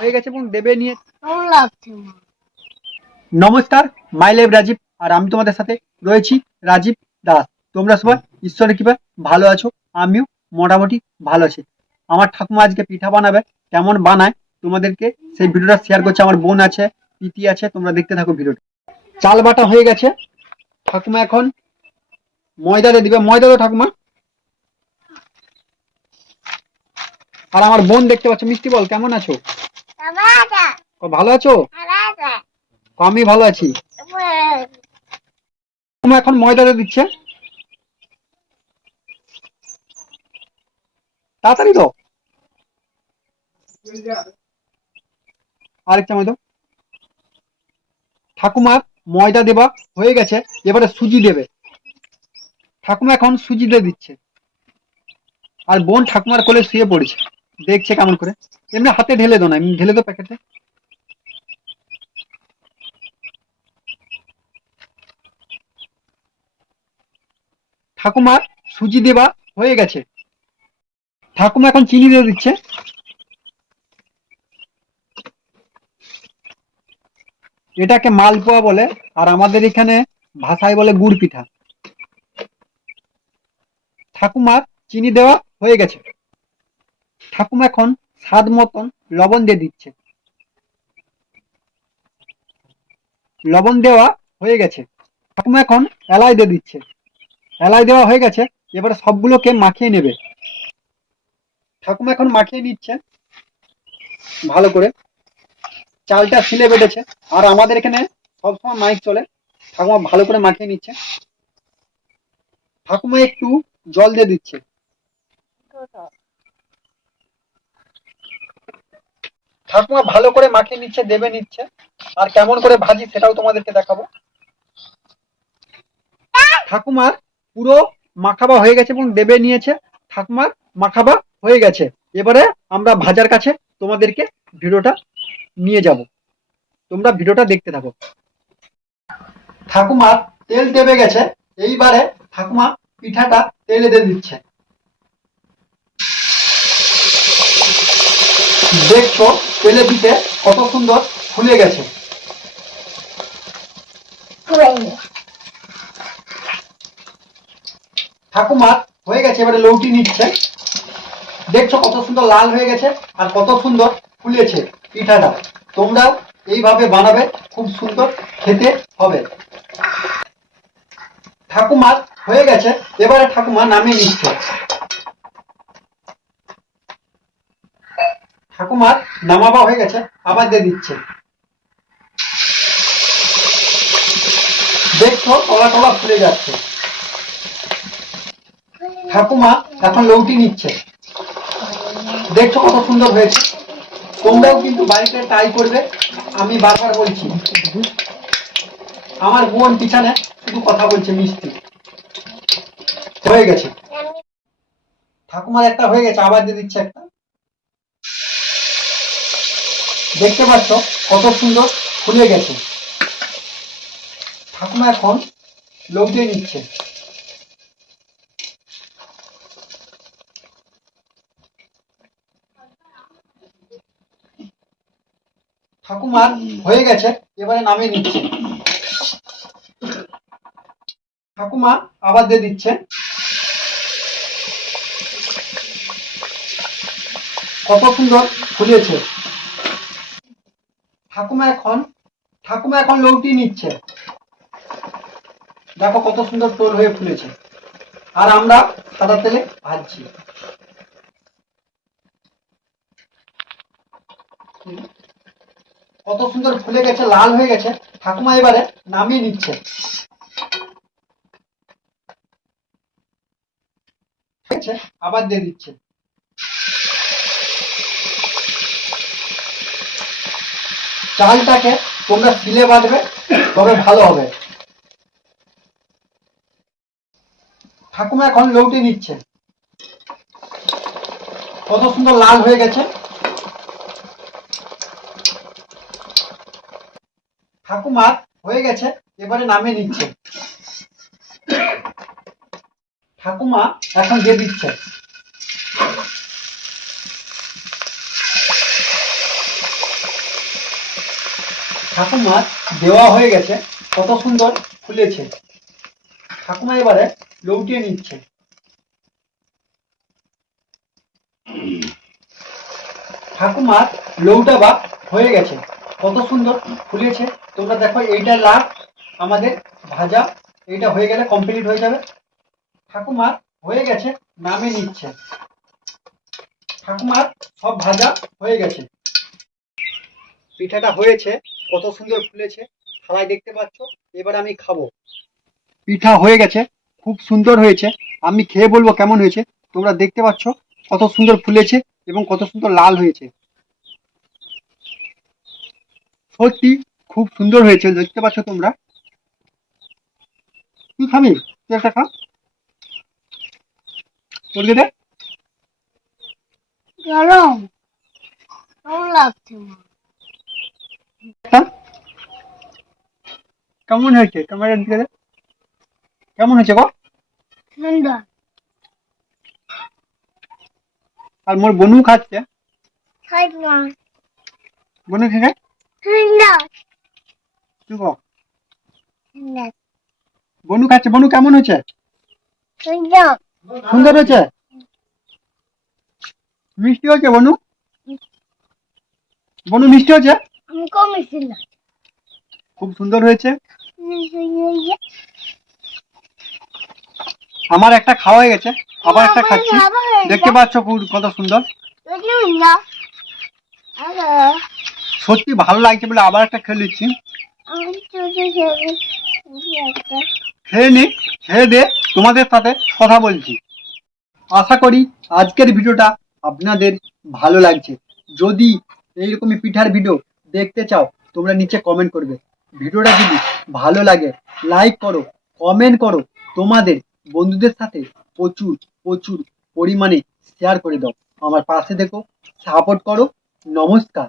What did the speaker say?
হয়ে গেছে এবং দেবে নিয়ে। কেমন লাগছে নমস্কার মাই রাজীব আর আমি তোমাদের সাথে রয়েছি রাজীব দাস। তোমরা সবাই ঈশ্বরের কৃপায় ভালো আছো আমিও মোটামুটি ভালো আছি। আমার ঠাকুমা আজকে পিঠা বানাবে কেমন বানায় তোমাদেরকে সেই ভিডিওটা শেয়ার করছে। আমার বোন আছে প্রীতি আছে তোমরা দেখতে থাকো ভিডিওটা। চাল বাটা হয়ে গেছে। ঠাকুমা এখন ময়দা দিয়ে দিবে। ময়দা তো ঠাকুমা। আর আমার বোন দেখতে পাচ্ছ মিষ্টি বল কেমন আছো? ভালো আছো? আমি ভালো আছি। এখন ময়দা দিয়ে দিচ্ছে? তাড়াতাড়ি তো আরেকটা ময়দা। ঠাকুমার ময়দা দেবা হয়ে গেছে এবারে সুজি দেবে। ঠাকুমা এখন সুজি দিয়ে দিচ্ছে। আর বোন ঠাকুমার কোলে শুয়ে পড়েছে। দেখছে কেমন করে। এমনি হাতে ঢেলে দো না, এমনি ঢেলে দো প্যাকেটে। ঠাকুমার সুজি দেবা হয়ে গেছে। ঠাকুমা এখন চিনি দিয়ে দিচ্ছে। এটাকে মালপোয়া বলে, আর আমাদের এখানে ভাষায় বলে গুড় পিঠা। ঠাকুমার চিনি দেওয়া হয়ে গেছে। ঠাকুমা এখন স্বাদ মতন লবণ দিয়ে দিচ্ছে। লবণ দেওয়া হয়ে গেছে। ঠাকুমা এখন এলাই দিয়ে দিচ্ছে। এলাই দেওয়া হয়ে গেছে, এবারে সবগুলোকে মাখিয়ে নেবে। ঠাকুমা এখন মাখিয়ে নিচ্ছে, ভালো করে। চালটা সিলে বেটেছে আর আমাদের এখানে সবসময় মাইক চলে। ঠাকুমা ভালো করে মাখিয়ে নিচ্ছে। ঠাকুমা একটু জল দিয়ে দিচ্ছে। ঠাকুমা ভালো করে মাখিয়ে নিচ্ছে, দেবে নিচ্ছে। আর কেমন করে ভাজি সেটাও তোমাদেরকে দেখাবো। ঠাকুমার পুরো মাখাবা হয়ে গেছে এবং দেবে নিয়েছে। ঠাকুমার মাখাবা হয়ে গেছে। এবারে আমরা ভাজার কাছে তোমাদেরকে ভিডিওটা নিয়ে যাব। তোমরা ভিডিওটা দেখতে থাকো। ঠাকুমার তেল দেবে গেছে। এইবারে ঠাকুমা পিঠাটা তেলে দিয়ে দিচ্ছে। দেখছ তেলে দিতে কত সুন্দর ফুলে গেছে। ঠাকুমার হয়ে গেছে এবারে লৌটি নিচ্ছে। দেখছ কত সুন্দর লাল হয়ে গেছে আর কত সুন্দর ফুলেছে পিঠাটা। তোমরাও এইভাবে বানাবে খুব সুন্দর খেতে হবে। ঠাকুমার হয়ে গেছে এবারে ঠাকুমা নামিয়ে নিচ্ছে। ঠাকুমার নামাবা হয়ে গেছে, আবার দিয়ে দিচ্ছে। দেখছ তলা টলা ফুলে যাচ্ছে। ঠাকুমা এখন লৌটি নিচ্ছে। দেখছ কত সুন্দর হয়েছে। তোমরাও কিন্তু বাড়িতে ট্রাই করবে। আমি বারবার বলছি, আমার বোন পিছনে শুধু কথা বলছে, মিষ্টি। হয়ে গেছে। ঠাকুমার একটা হয়ে গেছে, আবার দিয়ে দিচ্ছে একটা। দেখতে পাচ্ছ কত সুন্দর ফুলে গেছে। ঠাকুমা এখন লোক দিয়ে নিচ্ছে। ঠাকুমার হয়ে গেছে, এবারে নামিয়ে নিচ্ছে। ঠাকুমা আবার দিয়ে দিচ্ছে। কত সুন্দর ফুলেছে। ঠাকুমা এখন ঠাকুমা এখন লৌটি নিচ্ছে। দেখো কত সুন্দর টোল হয়ে ফুলেছে। আর আমরা সাদা তেলে ভাজছি। কত সুন্দর ফুলে গেছে, লাল হয়ে গেছে। ঠাকুমা এবারে নামিয়ে নিচ্ছে। আবার দিয়ে দিচ্ছে। চালটাকে তোমরা সিলে বাঁধবে, তবে ভালো হবে। ঠাকুমা এখন লৌটি নিচ্ছে কত সুন্দর লাল হয়ে গেছে। ঠাকুমার হয়ে গেছে, এবারে নামিয়ে নিচ্ছে ঠাকুমা এখন দিয়ে দিচ্ছে ঠাকুমার দেওয়া হয়ে গেছে। কত সুন্দর ফুলেছে। ঠাকুমা এবারে লৌটিয়ে নিচ্ছে। ঠাকুমার লৌটা বা হয়ে গেছে। কত সুন্দর ফুলেছে। তোমরা দেখো, এইটা লাভ, আমাদের ভাজা, এইটা হয়ে গেলে কমপ্লিট হয়ে যাবে। ঠাকুমার হয়ে গেছে, নামে নিচ্ছে। ঠাকুমার সব ভাজা হয়ে গেছে। পিঠাটা হয়েছে কত সুন্দর ফুলেছে। থালায় দেখতে পাচ্ছ। এবার আমি খাব। পিঠা হয়ে গেছে। খুব সুন্দর হয়েছে। আমি খেয়ে বলব কেমন হয়েছে। তোমরা দেখতে পাচ্ছ কত সুন্দর ফুলেছে এবং কত সুন্দর লাল হয়েছে। সত্যি খুব সুন্দর হয়েছে। দেখতে পাচ্ছ তোমরা। তুই খাবি? তুই একটা খা। তোর দে। গরম। লাগছে? কেমন হয়েছে? ক্যামেরার দিকে কেমন হয়েছে গো? আর মোর বনু খাচ্ছে? খাই বনু খেয়ে তুই গো? বনু খাচ্ছে। বনু কেমন হয়েছে? ঠান্ডা। সুন্দর হয়েছে? মিষ্টি হয়েছে বনু? বনু মিষ্টি হয়েছে? খুব সুন্দর হয়েছে? আমার একটা খাওয়া হয়ে গেছে আবার একটা খাচ্ছি। দেখতে পাচ্ছ কত সুন্দর? সত্যি ভালো লাগছে বলে আবার একটা খেয়ে নিচ্ছি। খেয়ে নি খেয়ে দে তোমাদের সাথে কথা বলছি। আশা করি আজকের ভিডিওটা আপনাদের ভালো লাগছে। যদি এইরকমই পিঠার ভিডিও দেখতে চাও, তোমরা নিচে কমেন্ট করবে। ভিডিওটা যদি ভালো লাগে লাইক করো কমেন্ট করো, তোমাদের বন্ধুদের সাথে প্রচুর প্রচুর পরিমাণে শেয়ার করে দাও। আমার পাশে দেখো সাপোর্ট করো, নমস্কার।